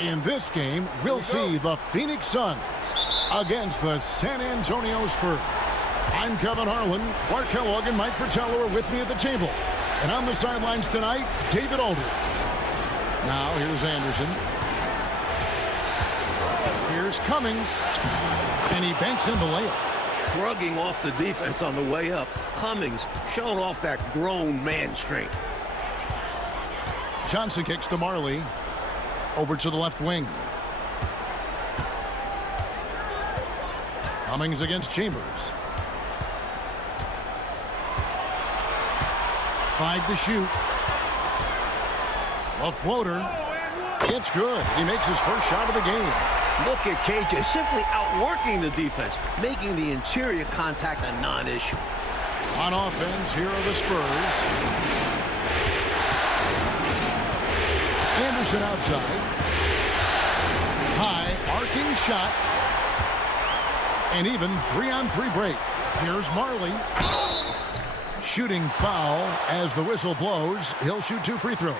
In this game, we'll see the Phoenix Suns against the San Antonio Spurs. I'm Kevin Harlan. Clark Kellogg and Mike Fratello are with me at the table. And on the sidelines tonight, David Aldridge. Now, here's Anderson. Here's Cummings. And he banks in the layup. Shrugging off the defense on the way up. Cummings showing off that grown man strength. Johnson kicks to Marley. Over to the left wing. Cummings against Chambers. 5 to shoot. A floater. It's good. He makes his first shot of the game. Look at KJ simply outworking the defense, making the interior contact a non-issue. On offense, here are the Spurs. Anderson outside. High, arcing shot. And even 3-on-3 break. Here's Marley. Shooting foul as the whistle blows. He'll shoot 2 free throws.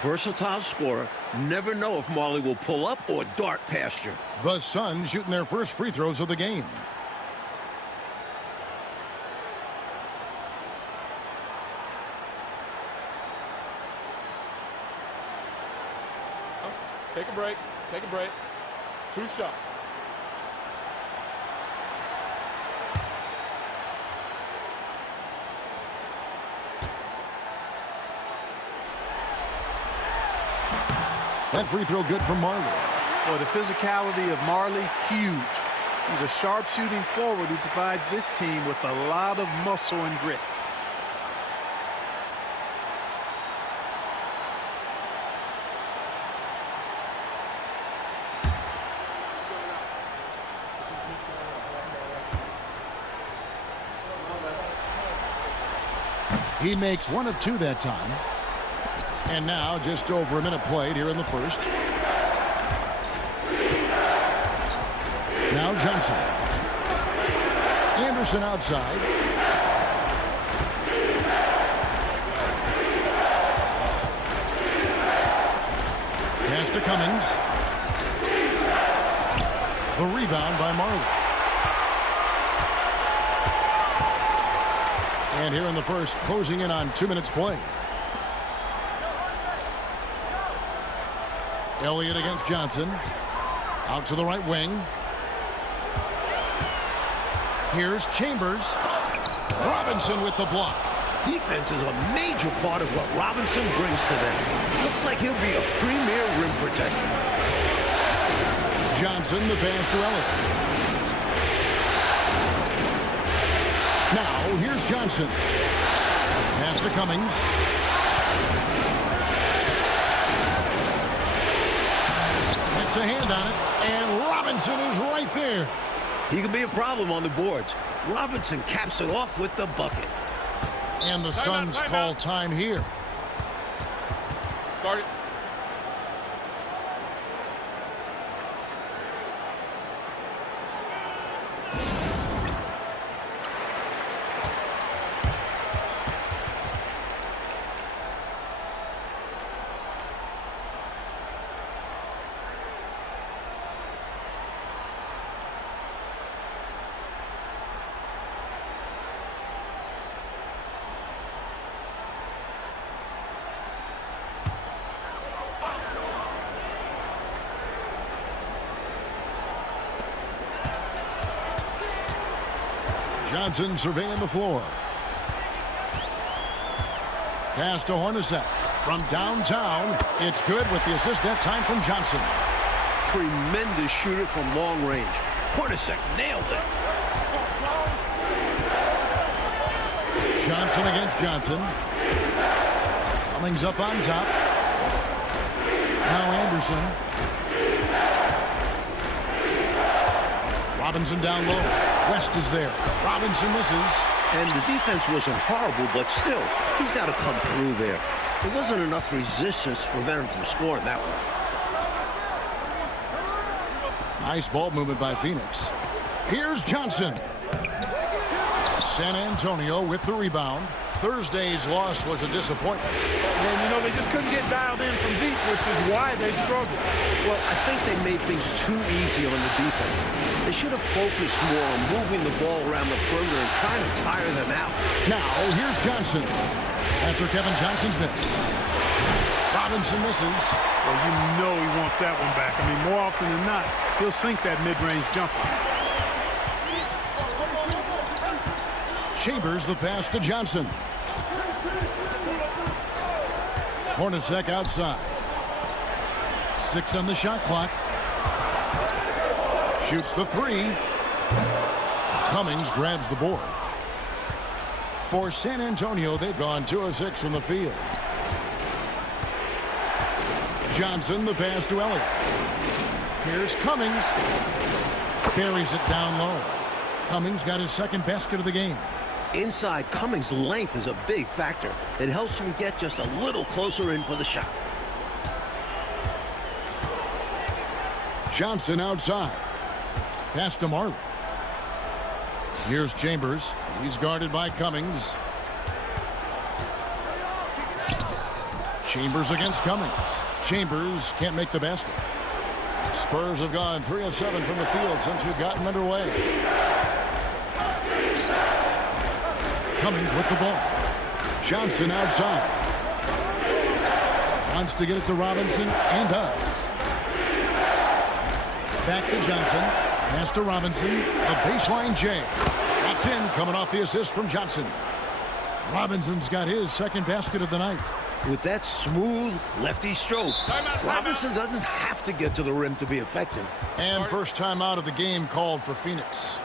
Versatile scorer. Never know if Marley will pull up or dart past you. The Suns shooting their first free throws of the game. Take a break. Take a break. 2 shots. That free throw good from Marley. Well, the physicality of Marley, huge. He's a sharp-shooting forward who provides this team with a lot of muscle and grit. He makes 1 of 2 that time. And now just over a minute played here in the first. Now Johnson. Anderson outside. Pass to Cummings. The rebound by Marley. And here in the first, closing in on 2 minutes play. Elliott against Johnson. Out to the right wing. Here's Chambers. Robinson with the block. Defense is a major part of what Robinson brings to them. Looks like he'll be a premier rim protector. Johnson, the pass to Elliott. Now, here's Johnson. Pass to Cummings. Gets a hand on it, and Robinson is right there. He can be a problem on the boards. Robinson caps it off with the bucket. And the Suns call time here. Start it. Johnson surveying the floor. Pass to Hornacek. From downtown, it's good with the assist that time from Johnson. Tremendous shooter from long range. Hornacek nailed it. Johnson against Johnson. Cummings up on top. Now Anderson. Robinson down low. West is there. Robinson misses. And the defense wasn't horrible, but still, he's got to come through there. There wasn't enough resistance to prevent him from scoring that one. Nice ball movement by Phoenix. Here's Johnson. San Antonio with the rebound. Thursday's loss was a disappointment. And, you know, they just couldn't get dialed in from deep, which is why they struggled. Well, I think they made things too easy on the defense. They should have focused more on moving the ball around the perimeter and trying to tire them out. Now, here's Johnson. After Kevin Johnson's miss. Robinson misses. Well, you know he wants that one back. I mean, more often than not, he'll sink that mid-range jumper. Chambers the pass to Johnson. Hornacek outside. 6 on the shot clock. Shoots the 3. Cummings grabs the board. For San Antonio, they've gone 2 of 6 from the field. Johnson the pass to Elliott. Here's Cummings. Buries it down low. Cummings got his second basket of the game. Inside, Cummings' length is a big factor. It helps him get just a little closer in for the shot. Johnson outside. Pass to Marley. Here's Chambers. He's guarded by Cummings. Chambers against Cummings. Chambers can't make the basket. Spurs have gone 3 of 7 from the field since we've gotten underway. Cummings with the ball. Johnson outside. Wants to get it to Robinson and does. Back to Johnson. Pass to Robinson. A baseline J. That's in, coming off the assist from Johnson. Robinson's got his second basket of the night. With that smooth lefty stroke, Robinson doesn't have to get to the rim to be effective. And first time out of the game called for Phoenix.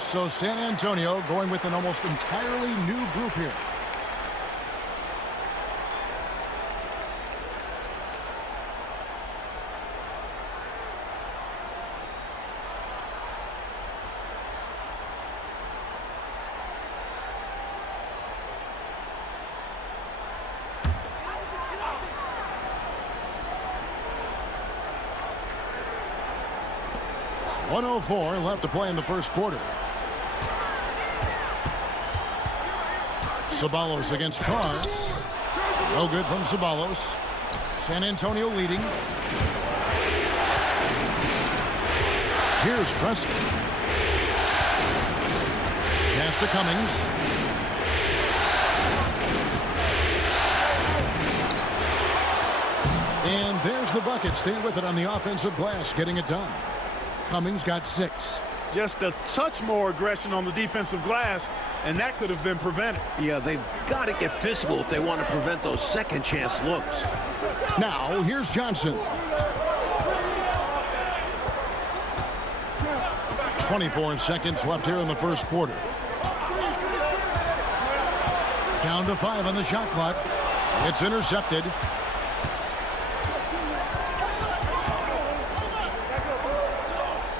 So San Antonio going with an almost entirely new group here. .104 left to play in the first quarter. Ceballos against Carr. No good from Ceballos. San Antonio leading. Here's Preston. Pass to Cummings. And there's the bucket. Staying with it on the offensive glass, getting it done. Cummings got 6. Just a touch more aggression on the defensive glass, and that could have been prevented. Yeah, they've got to get physical if they want to prevent those second chance looks. Now, here's Johnson. 24 seconds left here in the first quarter. Down to 5 on the shot clock. It's intercepted.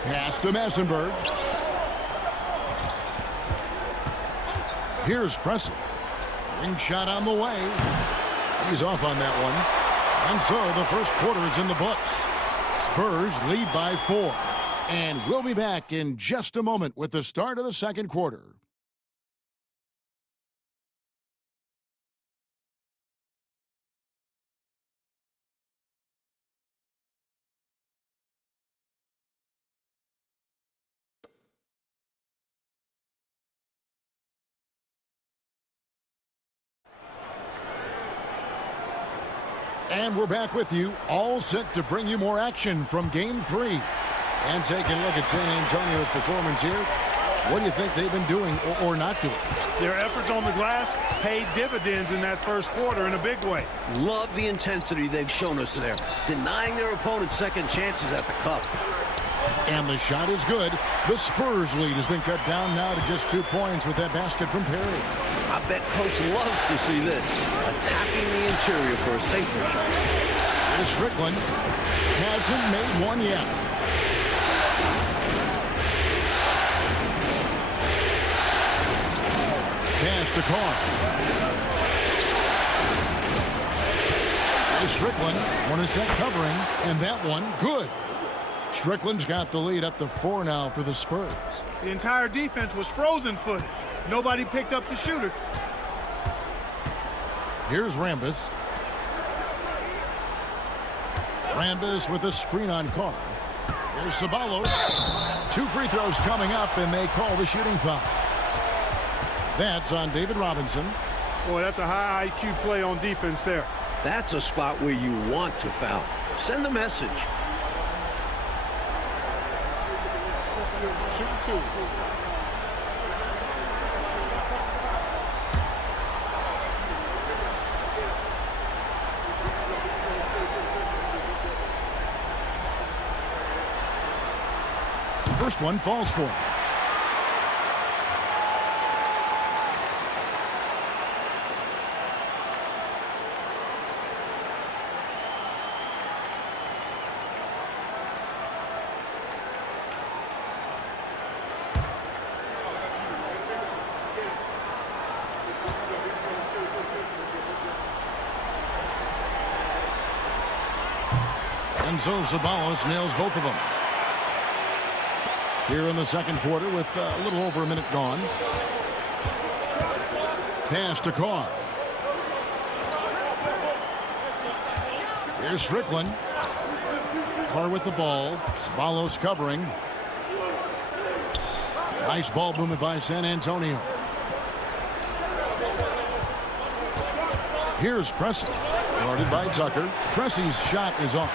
Pass to Massenberg. Here's Preston. Ring shot on the way. He's off on that one. And so the first quarter is in the books. Spurs lead by 4. And we'll be back in just a moment with the start of the second quarter. And we're back with you, all set to bring you more action from Game 3. And taking a look at San Antonio's performance here. What do you think they've been doing or not doing? Their efforts on the glass paid dividends in that first quarter in a big way. Love the intensity they've shown us there, denying their opponent second chances at the cup. And the shot is good. The Spurs lead has been cut down now to just 2 points with that basket from Perry. I bet Coach loves to see this, attacking the interior for a safer shot. And Strickland hasn't made one yet. Pass to Carr. Strickland, Hornacek covering, and that one good. Strickland's got the lead up to 4 now for the Spurs. The entire defense was frozen-footed. Nobody picked up the shooter. Here's Rambis. Rambis with a screen on Carr. Here's Ceballos. 2 free throws coming up, and they call the shooting foul. That's on David Robinson. Boy, that's a high IQ play on defense there. That's a spot where you want to foul. Send the message. Shooting 2. First one falls for him. And so Ceballos nails both of them. Here in the second quarter with a little over a minute gone. Pass to Carr. Here's Strickland. Carr with the ball. Ceballos covering. Nice ball movement by San Antonio. Here's Pressey. Guarded by Tucker. Pressey's shot is off.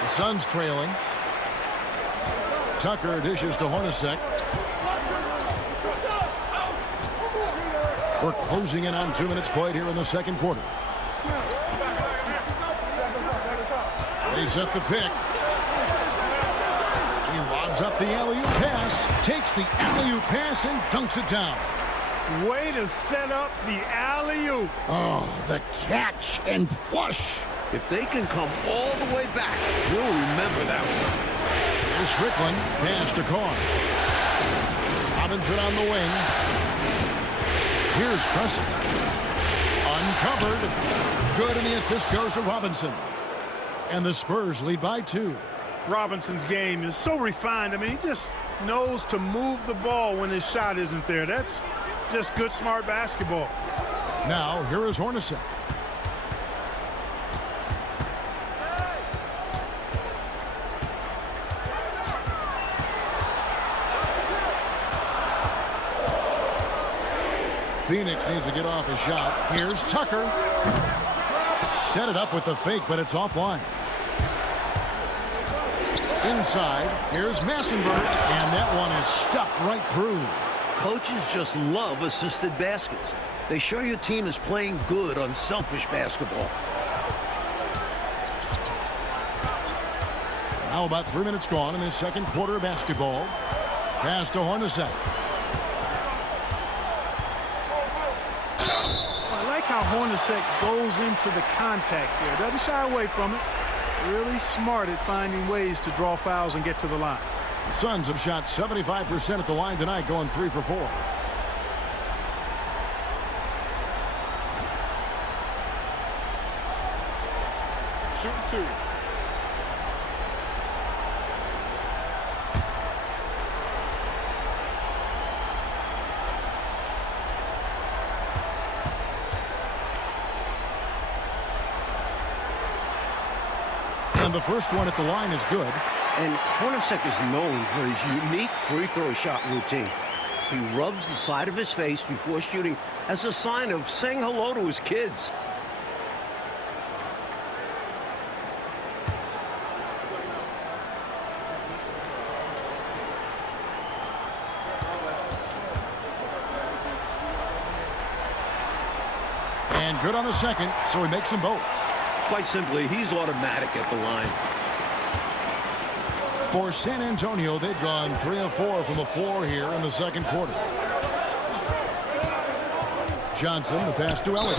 The Suns trailing. Tucker dishes to Hornacek. We're closing in on 2 minutes played here in the second quarter. They set the pick. He lobs up the alley-oop pass, takes the alley-oop pass and dunks it down. Way to set up the alley-oop. Oh, the catch and flush. If they can come all the way back, we'll remember that one. Here's Strickland. Pass to Carr. Robinson on the wing. Here's Pressey. Uncovered. Good, and the assist goes to Robinson. And the Spurs lead by 2. Robinson's game is so refined. I mean, he just knows to move the ball when his shot isn't there. That's just good, smart basketball. Now, here is Hornacek. Phoenix needs to get off a shot. Here's Tucker. Set it up with the fake, but it's offline. Inside, here's Massenberg, and that one is stuffed right through. Coaches just love assisted baskets. They show your team is playing good, unselfish basketball. Now about 3 minutes gone in the second quarter of basketball. Pass to Hornacek. I like how Hornacek goes into the contact there. Doesn't shy away from it. Really smart at finding ways to draw fouls and get to the line. The Suns have shot 75% at the line tonight, going 3 for 4. Shooting 2. And the first one at the line is good. And Hornacek is known for his unique free throw shot routine. He rubs the side of his face before shooting as a sign of saying hello to his kids. And good on the second, so he makes them both. Quite simply, he's automatic at the line. For San Antonio, they've gone 3 of 4 from the floor here in the second quarter. Johnson, the pass to Elliott.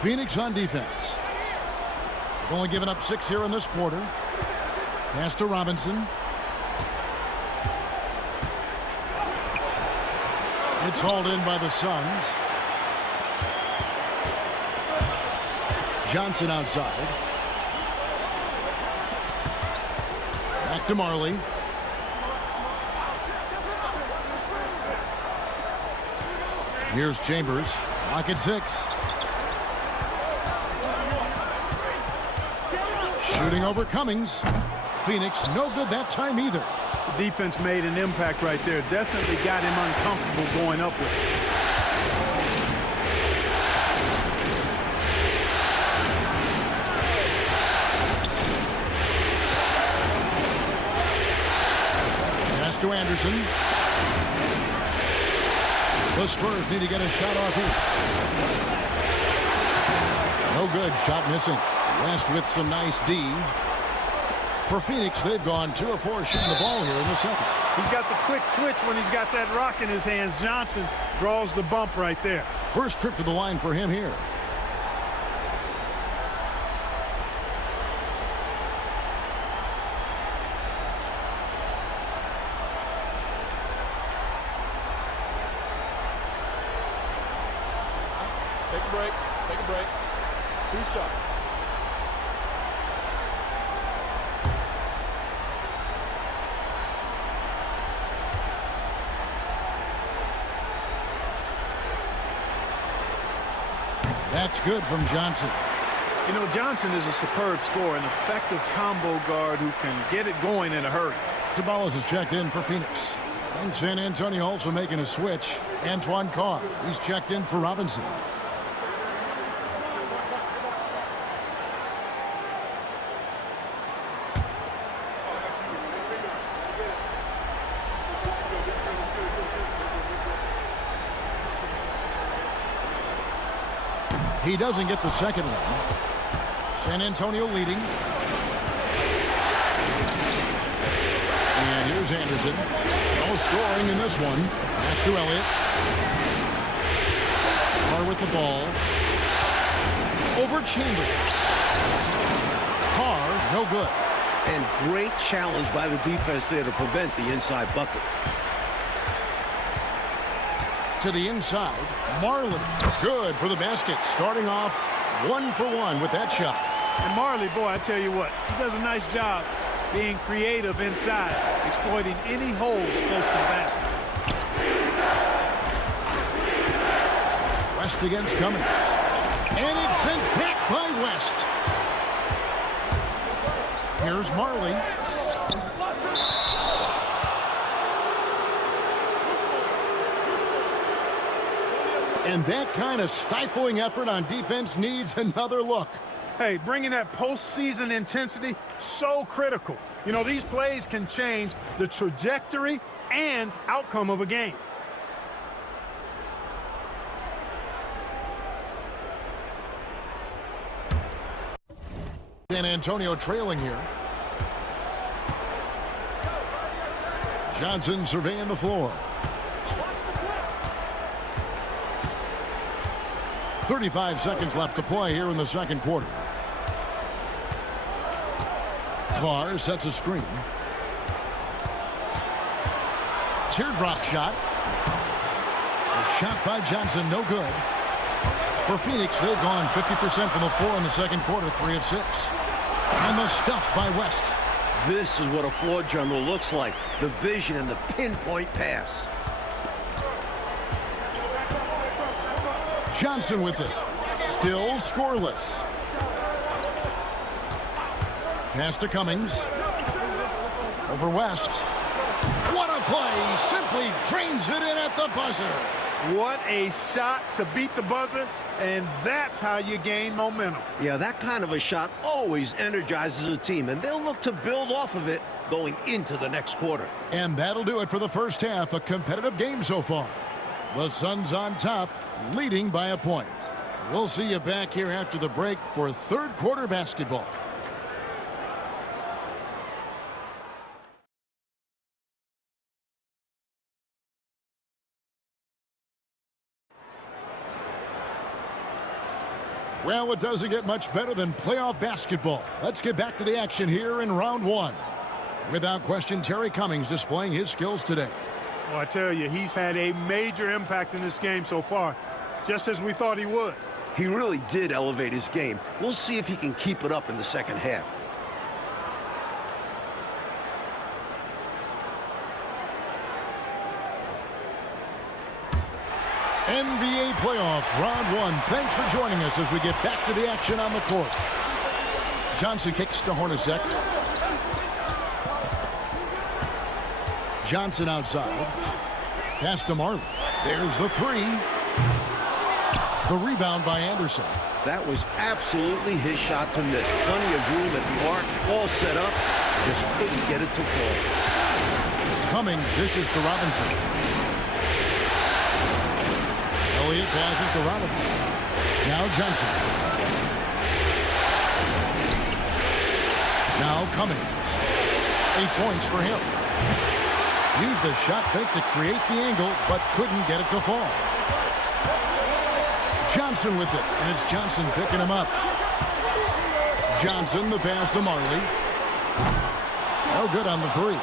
Phoenix on defense. They've only given up 6 here in this quarter. Pass to Robinson. It's hauled in by the Suns. Johnson outside. Back to Marley. Here's Chambers. Lock at 6. Shooting over Cummings. Phoenix no good that time either. The defense made an impact right there. Definitely got him uncomfortable going up with it. Pass to Anderson. The Spurs need to get a shot off here. No good. Shot missing. West with some nice D. For Phoenix, they've gone 2 of 4 shooting the ball here in the second. He's got the quick twitch when he's got that rock in his hands. Johnson draws the bump right there. First trip to the line for him here. Take a break. Take a break. 2 shots. That's good from Johnson. You know, Johnson is a superb scorer, an effective combo guard who can get it going in a hurry. Sabalas has checked in for Phoenix. And San Antonio also making a switch. Antoine Carr. He's checked in for Robinson. He doesn't get the second one. San Antonio leading. And here's Anderson. No scoring in this one. Pass to Elliott. Carr with the ball. Over Chambers. Carr, no good. And great challenge by the defense there to prevent the inside bucket. To the inside, Marley. Good for the basket. Starting off 1 for 1 with that shot. And Marley, boy, I tell you what, he does a nice job being creative inside, exploiting any holes close to the basket. West against Cummings. And it's sent back by West. Here's Marley. And that kind of stifling effort on defense needs another look. Hey, bringing that postseason intensity, so critical. You know, these plays can change the trajectory and outcome of a game. San Antonio trailing here. Johnson surveying the floor. 35 seconds left to play here in the second quarter. Carr sets a screen. Teardrop shot. A shot by Johnson, no good. For Phoenix, they've gone 50% from the floor in the second quarter, 3 of 6. And the stuff by West. This is what a floor general looks like. The vision and the pinpoint pass. Johnson with it. Still scoreless. Pass to Cummings. Over West. What a play. Simply drains it in at the buzzer. What a shot to beat the buzzer, and that's how you gain momentum. Yeah, that kind of a shot always energizes a team, and they'll look to build off of it going into the next quarter. And that'll do it for the first half. A competitive game so far. The Suns on top, leading by a point. We'll see you back here after the break for third quarter basketball. Well, it doesn't get much better than playoff basketball. Let's get back to the action here in round one. Without question, Terry Cummings displaying his skills today. Well, I tell you, he's had a major impact in this game so far, just as we thought he would. He really did elevate his game. We'll see if he can keep it up in the second half. NBA playoff, round one. Thanks for joining us as we get back to the action on the court. Johnson kicks to Hornacek. Johnson outside. Pass to Marley. There's the three. The rebound by Anderson. That was absolutely his shot to miss. Plenty of room at the arc, all set up. Just couldn't get it to fall. Cummings dishes to Robinson. Elliott passes to Robinson. Now Johnson. Now Cummings. 8 points for him. Used the shot fake to create the angle, but couldn't get it to fall. Johnson with it, and it's Johnson picking him up. Johnson, the pass to Marley. No good on the three.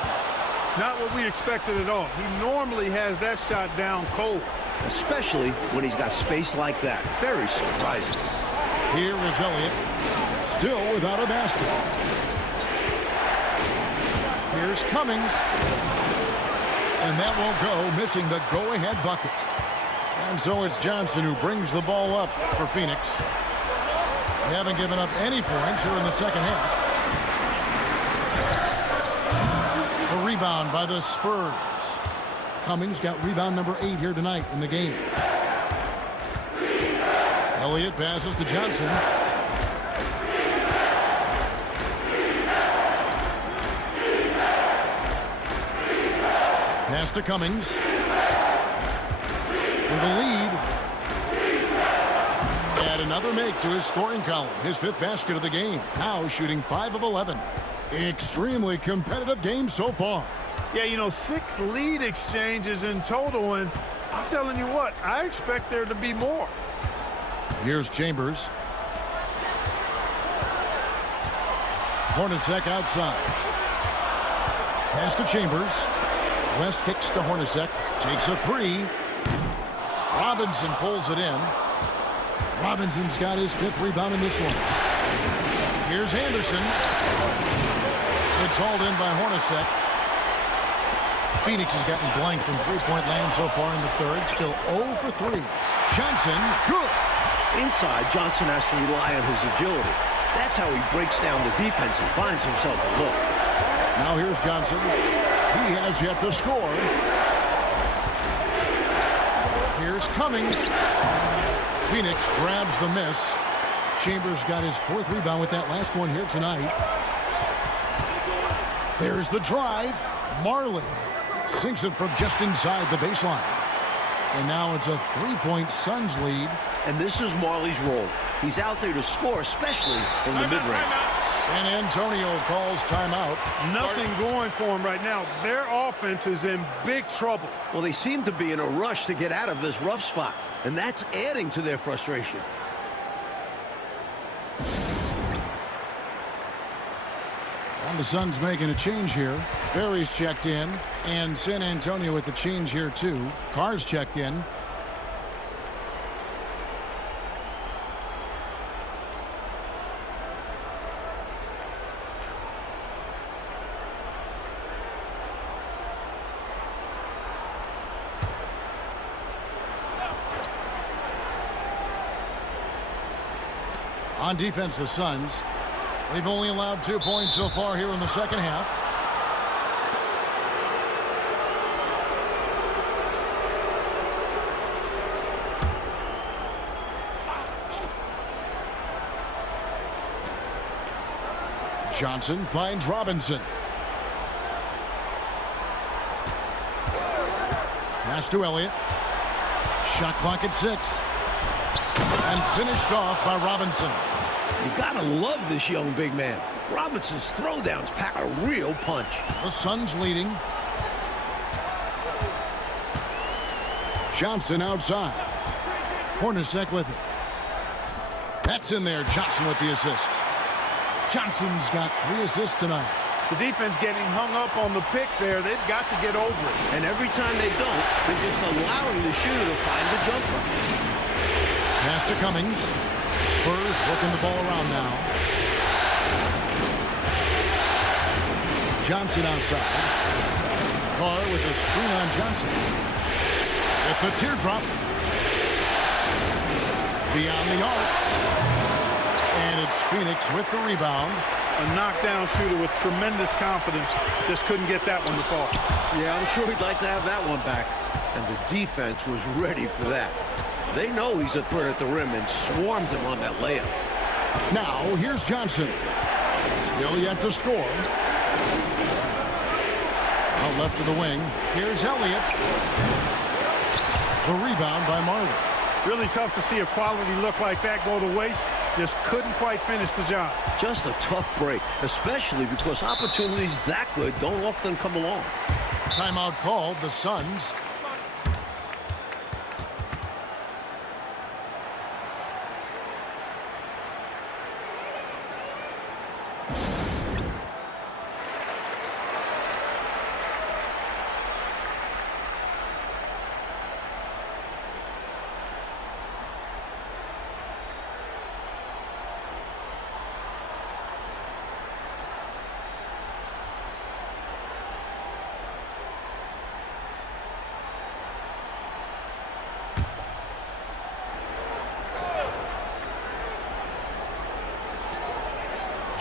Not what we expected at all. He normally has that shot down cold. Especially when he's got space like that. Very surprising. Here is Elliott, still without a basket. Here's Cummings. And that won't go, missing the go-ahead bucket. And so it's Johnson who brings the ball up for Phoenix. They haven't given up any points here in the second half. A rebound by the Spurs. Cummings got rebound number 8 here tonight in the game. Elliott passes to Johnson. Pass to Cummings. For the lead. Add another make to his scoring column. His 5th basket of the game. Now shooting 5 of 11. Extremely competitive game so far. Yeah, you know, 6 lead exchanges in total, and I'm telling you what, I expect there to be more. Here's Chambers. Hornacek outside. Pass to Chambers. West kicks to Hornacek. Takes a 3. Robinson pulls it in. Robinson's got his 5th rebound in this one. Here's Anderson. It's hauled in by Hornacek. Phoenix has gotten blank from three-point land so far in the third. Still 0 for 3. Johnson, good. Inside, Johnson has to rely on his agility. That's how he breaks down the defense and finds himself a look. Now here's Johnson. He has yet to score. Here's Cummings. Phoenix grabs the miss. Chambers got his 4th rebound with that last one here tonight. There's the drive. Marley sinks it from just inside the baseline. And now it's a 3-point Suns lead. And this is Marley's role. He's out there to score, especially from the mid-range. San Antonio calls timeout. Nothing going for him right now. Their offense is in big trouble. Well, they seem to be in a rush to get out of this rough spot, and that's adding to their frustration. And the Suns making a change here. Barry's checked in, and San Antonio with the change here too. Carr's checked in. On defense, the Suns. They've only allowed 2 points so far here in the second half. Johnson finds Robinson. Pass to Elliott. Shot clock at 6. And finished off by Robinson. You gotta love this young big man. Robinson's throwdowns pack a real punch. The Suns leading. Johnson outside. Hornacek with it. That's in there. Johnson with the assist. Johnson's got 3 assists tonight. The defense getting hung up on the pick there. They've got to get over it. And every time they don't, they're just allowing the shooter to find the jumper. Pass to Cummings. Spurs working the ball around now. Johnson outside. Carr with a screen on Johnson. At the teardrop. Beyond the arc. And it's Phoenix with the rebound. A knockdown shooter with tremendous confidence. Just couldn't get that one to fall. Yeah, I'm sure he'd like to have that one back. And the defense was ready for that. They know he's a threat at the rim and swarmed him on that layup. Now, here's Johnson. Still yet to score. Out left of the wing. Here's Elliott. The rebound by Marley. Really tough to see a quality look like that go to waste. Just couldn't quite finish the job. Just a tough break, especially because opportunities that good don't often come along. Timeout called, the Suns.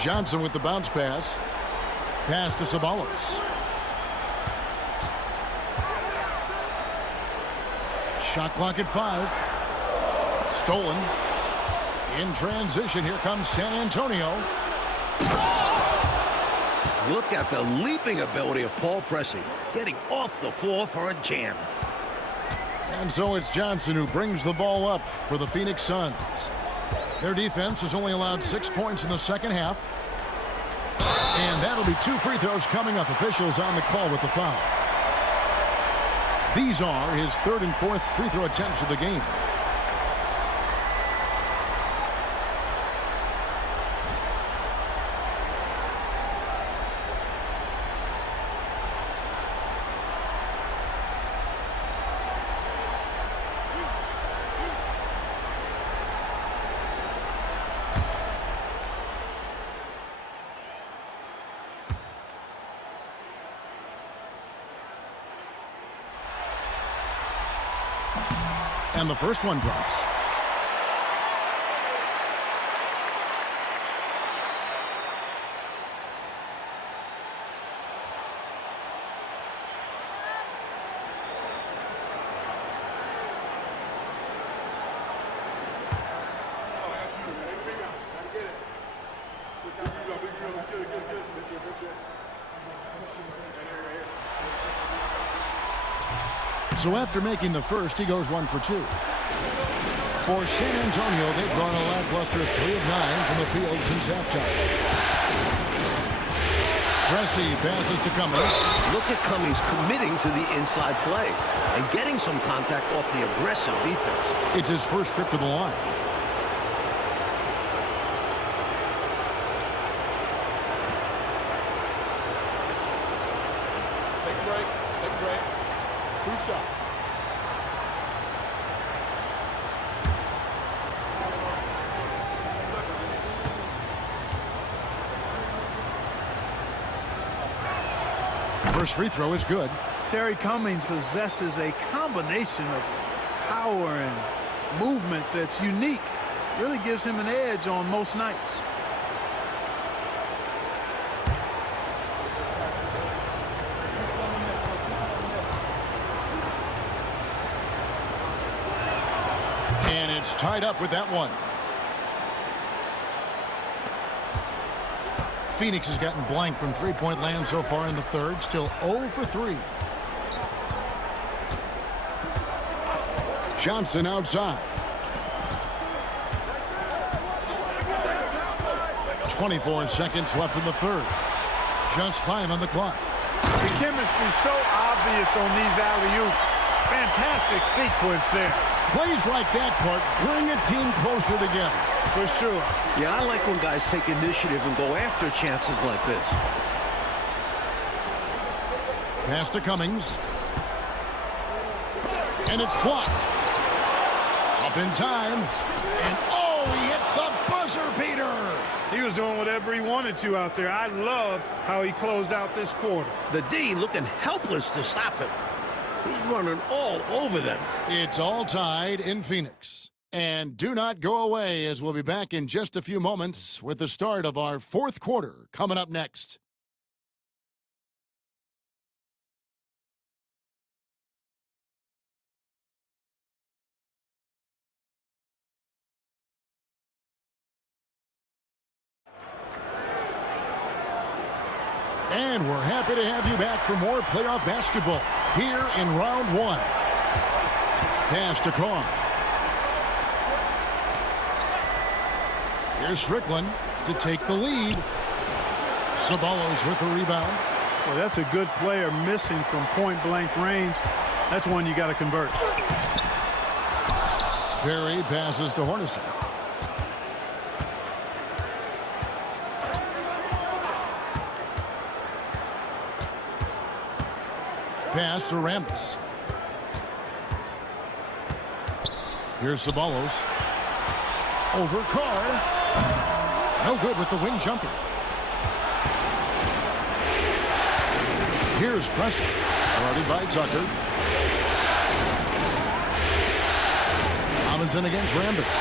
Johnson with the bounce pass. Pass to Sabalos. Shot clock at 5. Stolen. In transition, here comes San Antonio. Look at the leaping ability of Paul Pressey, getting off the floor for a jam. And so it's Johnson who brings the ball up for the Phoenix Suns. Their defense has only allowed 6 points in the second half. And that'll be 2 free throws coming up. Officials on the call with the foul. These are his 3rd and 4th free throw attempts of the game. And the first one drops. So after making the first, he goes 1 for 2. For San Antonio, they've gone a lackluster 3 of 9 from the field since halftime. Pressey passes to Cummings. Look at Cummings committing to the inside play and getting some contact off the aggressive defense. It's his first trip to the line. Take a break. Take a break. 2 shots. First free throw is good. Terry Cummings possesses a combination of power and movement that's unique. Really gives him an edge on most nights. And it's tied up with that one. Phoenix has gotten blank from three-point land so far in the third. Still 0 for 3. Johnson outside. 24 seconds left in the third. Just 5 on the clock. The chemistry so obvious on these alley-oops. Fantastic sequence there. Plays like that, Clark, bring a team closer together. For sure. Yeah, I like when guys take initiative and go after chances like this. Pass to Cummings. And it's blocked. Up in time. And oh, he hits the buzzer beater. He was doing whatever he wanted to out there. I love how he closed out this quarter. The D looking helpless to stop him. He's running all over them. It's all tied in Phoenix. And do not go away, as we'll be back in just a few moments with the start of our fourth quarter coming up next. And we're happy to have you back for more playoff basketball here in round one. Pass to Carr. Here's Strickland to take the lead. Ceballos with the rebound. Well, that's a good player missing from point-blank range. That's one you got to convert. Perry passes to Hornacek. Pass to Rambis. Here's Ceballos. Over Carr. No good with the wing jumper. Here's Preston. Guarded by Tucker. Robinson against Rambis.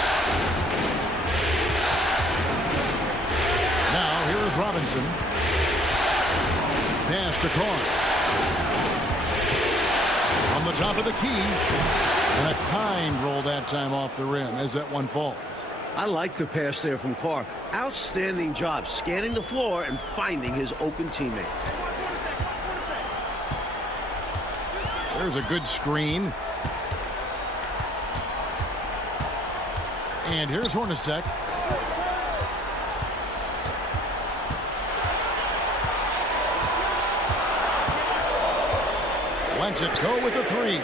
Now here is Robinson. Pass to Carr. On the top of the key. And a kind roll that time off the rim as that one falls. I like the pass there from Carr. Outstanding job scanning the floor and finding his open teammate. There's a good screen. And here's Hornacek. Lets it go with a three.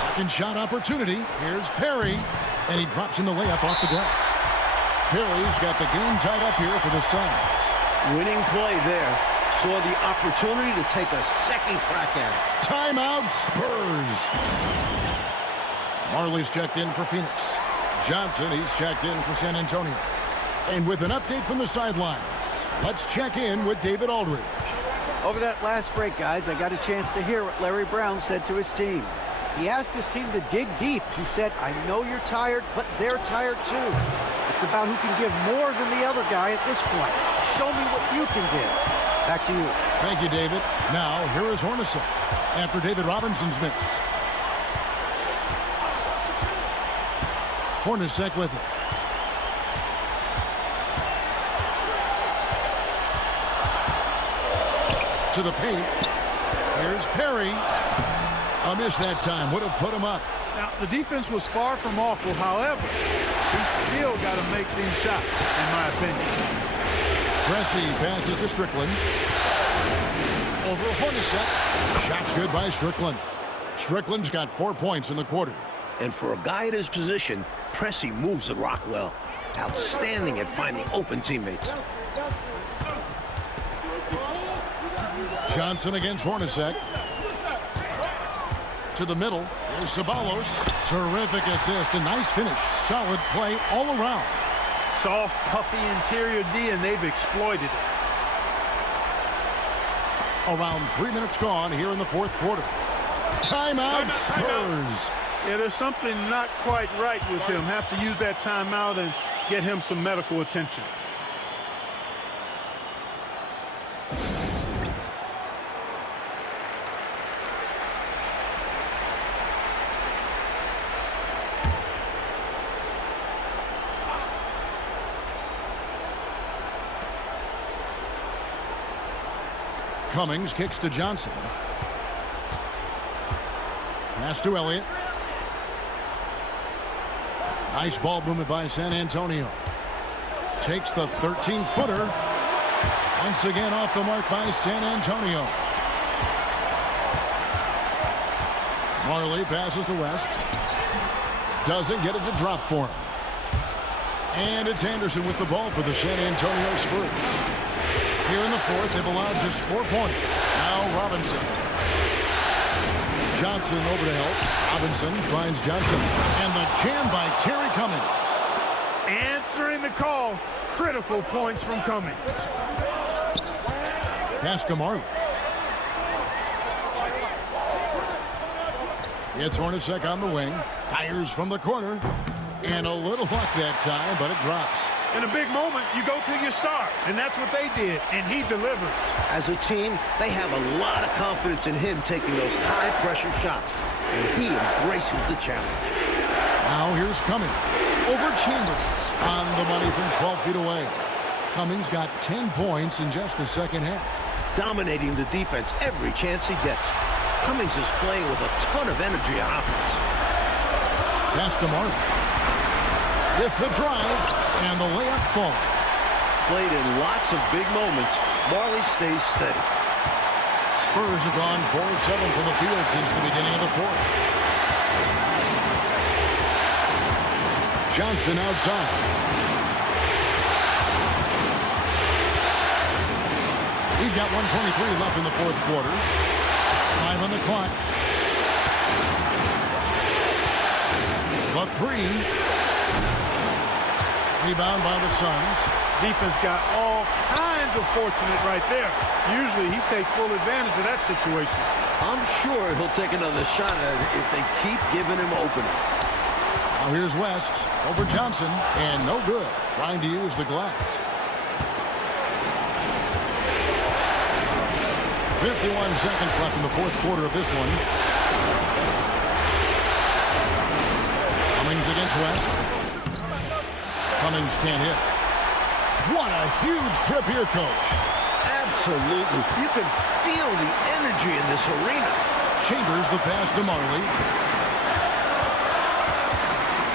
Second shot opportunity. Here's Perry. And he drops in the layup off the glass. Perry's got the game tied up here for the Suns. Winning play there. Saw the opportunity to take a second crack at it. Timeout, Spurs. Marley's checked in for Phoenix. Johnson, he's checked in for San Antonio. And with an update from the sidelines, let's check in with David Aldridge. Over that last break, guys, I got a chance to hear what Larry Brown said to his team. He asked his team to dig deep. He said, I know you're tired, but they're tired too. It's about who can give more than the other guy at this point. Show me what you can give. Back to you. Thank you, David. Now, here is Hornacek after David Robinson's miss. Hornacek with it. To the paint. Here's Perry. A miss that time. Would have put him up. Now, the defense was far from awful. However, he still got to make these shots, in my opinion. Pressey passes to Strickland. Over Hornacek. Shot's good by Strickland. Strickland's got 4 points in the quarter. And for a guy at his position, Pressey moves the rock well. Outstanding at finding open teammates. Johnson against Hornacek. To the middle. Here's Ceballos. Terrific assist. A nice finish. Solid play all around. Soft, puffy interior D, and they've exploited it. Around 3 minutes gone here in the fourth quarter. Timeout, Spurs. Yeah, there's something not quite right with him. Have to use that timeout and get him some medical attention. Cummings kicks to Johnson. Pass to Elliott. Nice ball movement by San Antonio. Takes the 13-footer. Once again off the mark by San Antonio. Marley passes to West. Doesn't get it to drop for him. And it's Anderson with the ball for the San Antonio Spurs. Here in the fourth, they've allowed just 4 points. Now Robinson. Johnson over to help. Robinson finds Johnson. And the jam by Terry Cummings. Answering the call. Critical points from Cummings. Pass to Marley. It's Hornacek on the wing. Fires from the corner. And a little luck that time, but it drops. In a big moment, you go to your star, and that's what they did, and he delivers. As a team, they have a lot of confidence in him taking those high-pressure shots, and he embraces the challenge. Now here's Cummings. Over Chambers. On the money from 12 feet away. Cummings got 10 points in just the second half. Dominating the defense every chance he gets. Cummings is playing with a ton of energy on offense. Pass to Martin. With the drive, and the layup falls. Played in lots of big moments, Marley stays steady. Spurs have gone 4 of 7 from the field since the beginning of the fourth. Johnson outside. We've got 1:23 left in the fourth quarter. 5 on the clock. The three. Rebound by the Suns. Defense got all kinds of fortunate right there. Usually he takes full advantage of that situation. I'm sure he'll take another shot at it if they keep giving him openings. Now here's West over Johnson, and no good. Trying to use the glass. 51 seconds left in the fourth quarter of this one. Cummings against West. Cummings can't hit. What a huge trip here, Coach. Absolutely. You can feel the energy in this arena. Chambers the pass to Marley.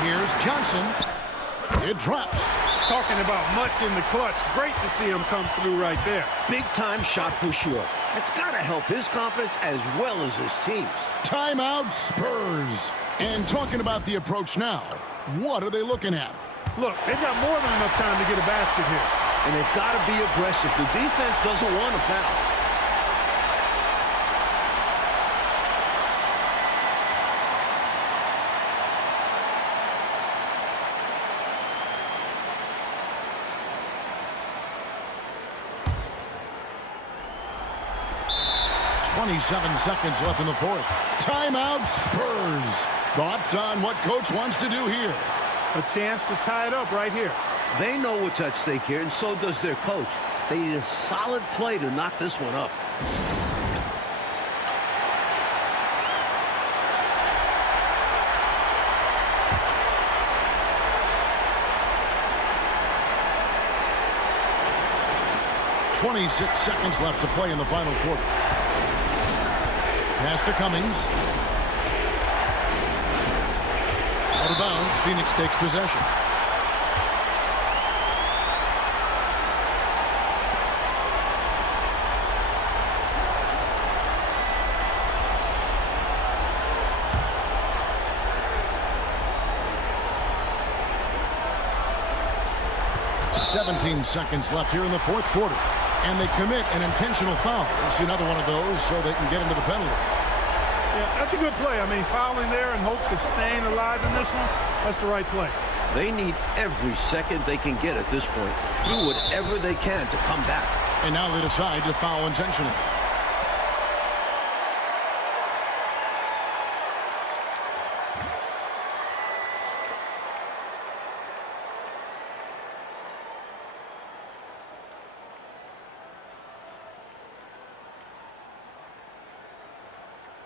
Here's Johnson. It drops. Talking about much in the clutch. Great to see him come through right there. Big-time shot for sure. It's got to help his confidence as well as his team's. Timeout, Spurs. And talking about the approach now, what are they looking at? Look, they've got more than enough time to get a basket here. And they've got to be aggressive. The defense doesn't want to foul. .27 seconds left in the fourth. Timeout, Spurs. Thoughts on what Coach wants to do here? A chance to tie it up right here. They know what's at stake here, and so does their coach. They need a solid play to knock this one up. .26 seconds left to play in the final quarter. Pass to Cummings. Out of bounds, Phoenix takes possession. .17 seconds left here in the fourth quarter. And they commit an intentional foul. We'll see another one of those so they can get into the penalty. Yeah, that's a good play. I mean, fouling there in hopes of staying alive in this one, that's the right play. They need every second they can get at this point. Do whatever they can to come back. And now they decide to foul intentionally.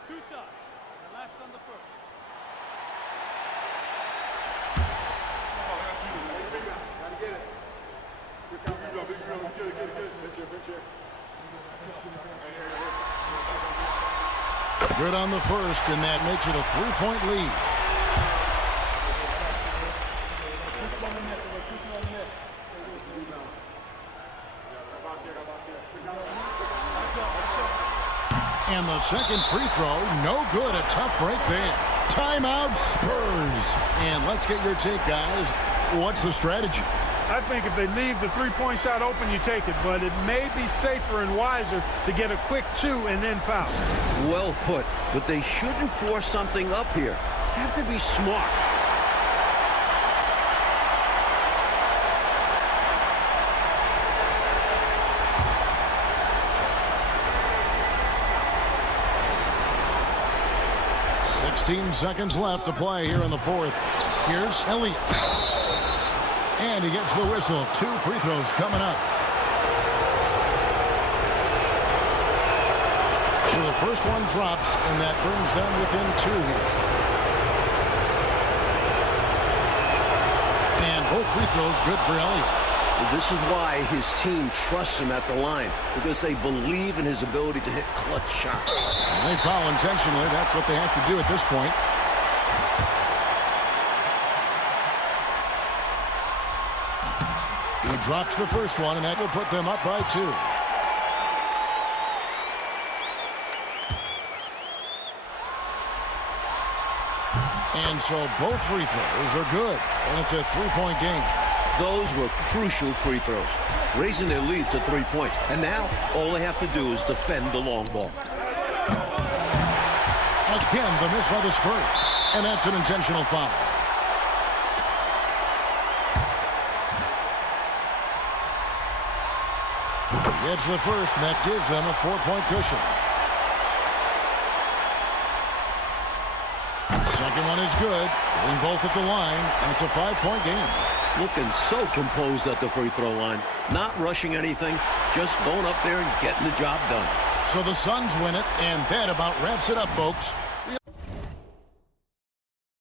Two shots. The last on the first. Good on the first, and that makes it a 3-point lead. And the second free throw, no good. A tough break there. Timeout, Spurs. And let's get your take, guys. What's the strategy? I think if they leave the three-point shot open, you take it. But it may be safer and wiser to get a quick 2 and then foul. Well put, but they shouldn't force something up here. Have to be smart. Seconds left to play here in the fourth. Here's Elliott. And he gets the whistle. 2 free throws coming up. So the first one drops, and that brings them within 2 here. And both free throws good for Elliott. This is why his team trusts him at the line, because they believe in his ability to hit clutch shots. They foul intentionally. That's what they have to do at this point. He drops the first one, and that will put them up by 2. And so both free throws are good, and it's a 3-point game. Those were crucial free throws, raising their lead to 3 points. And now all they have to do is defend the long ball. Again, the miss by the Spurs, and that's an intentional foul. Gets the first, and that gives them a 4-point cushion. Second one is good. Getting both at the line, and it's a 5-point game. Looking so composed at the free throw line. Not rushing anything, just going up there and getting the job done. So the Suns win it, and that about wraps it up, folks.